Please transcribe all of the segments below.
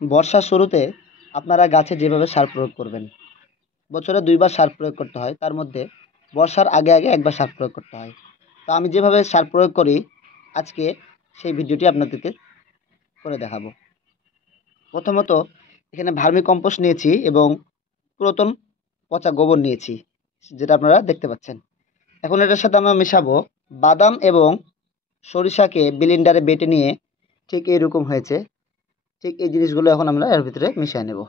বর্ষার শুরুতে আপনারা গাছে যেভাবে সার প্রয়োগ করবেন, বছরে ২ বার সার প্রয়োগ করতে হয়। তার মধ্যে বর্ষার আগে, আগে একবার সার প্রয়োগ করতে হয়। তো আমি যেভাবে সার প্রয়োগ করি, আজকে সেই ভিডিওটি আপনাদেরকে করে দেখাবো। প্রথমত এখানে ভার্মি কম্পোস্ট নিয়েছি এবং পুরাতন পচা গোবর নিয়েছি, যেটা আপনারা দেখতে পাচ্ছেন। এখন এটার সাথে আমরা মেশাবো বাদাম এবং সরিষাকে ব্লেন্ডারে বেটে নিয়ে ঠিক এইরকম হয়েছে। ঠিক এই জিনিসগুলো এখন আমরা এর ভিতরে মিশিয়ে নেব।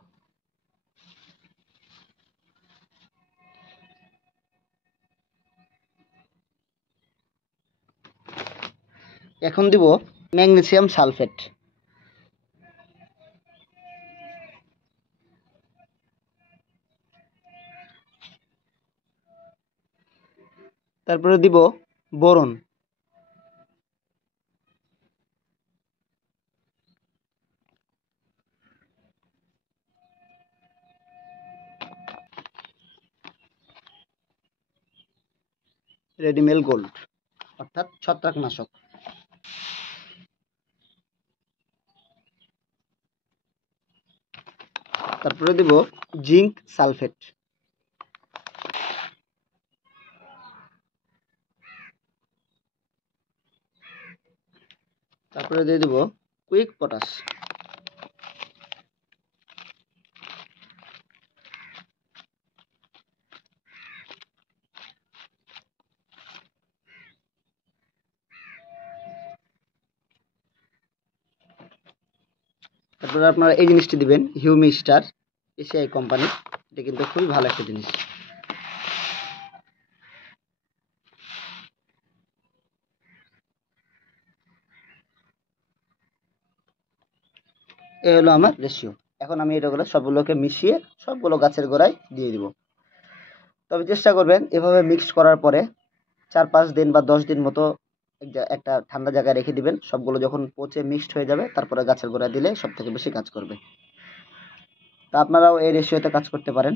এখন দিব ম্যাগনেসিয়াম সালফেট। তারপরে দিব বোরন। রেডিমেল গোল্ড অর্থাৎ ছত্রাকনাশক। তারপরে দিব জিঙ্ক সালফেট। তারপরে দিয়ে দিব কুইক পটাশ। তারপরে আপনারা এই জিনিসটি দিবেন হিউমি স্টার, এশিয়াই কোম্পানি। এটা কিন্তু খুবই ভালো একটা জিনিস। এই হলো আমার রেশিও। এখন আমি এটাগুলো সবগুলোকে মিশিয়ে সবগুলো গাছের গোড়ায় দিয়ে দিব। তবে চেষ্টা করবেন এভাবে মিক্সড করার পরে ৪-৫ দিন বা ১০ দিন মতো একটা ঠান্ডা জায়গায় রেখে দিবেন। সবগুলো যখন পচে মিক্সড হয়ে যাবে তারপরে গাছের গোড়ায় দিলে সবথেকে বেশি কাজ করবে। তা আপনারাও এই রেশিওতে কাজ করতে পারেন।